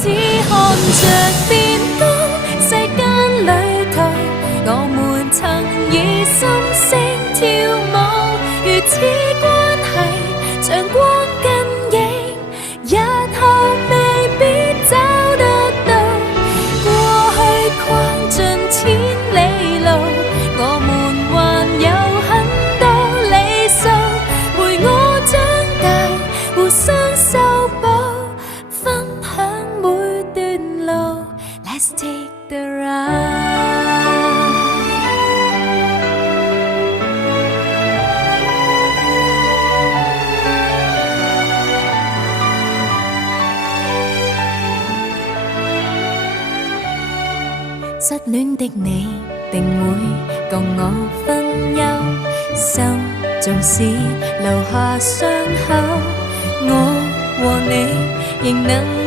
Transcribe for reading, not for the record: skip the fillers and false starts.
只看着電光，世間旅途，我們曾以心聲跳舞，如此關係像光跟影，日後未必找得到。過去逛盡千里路，我們還有很多理想，陪我長大，互相修補，分享每段路。Let's take the ride。失戀的你定會共我分憂，心縱使留下傷口，我和你仍能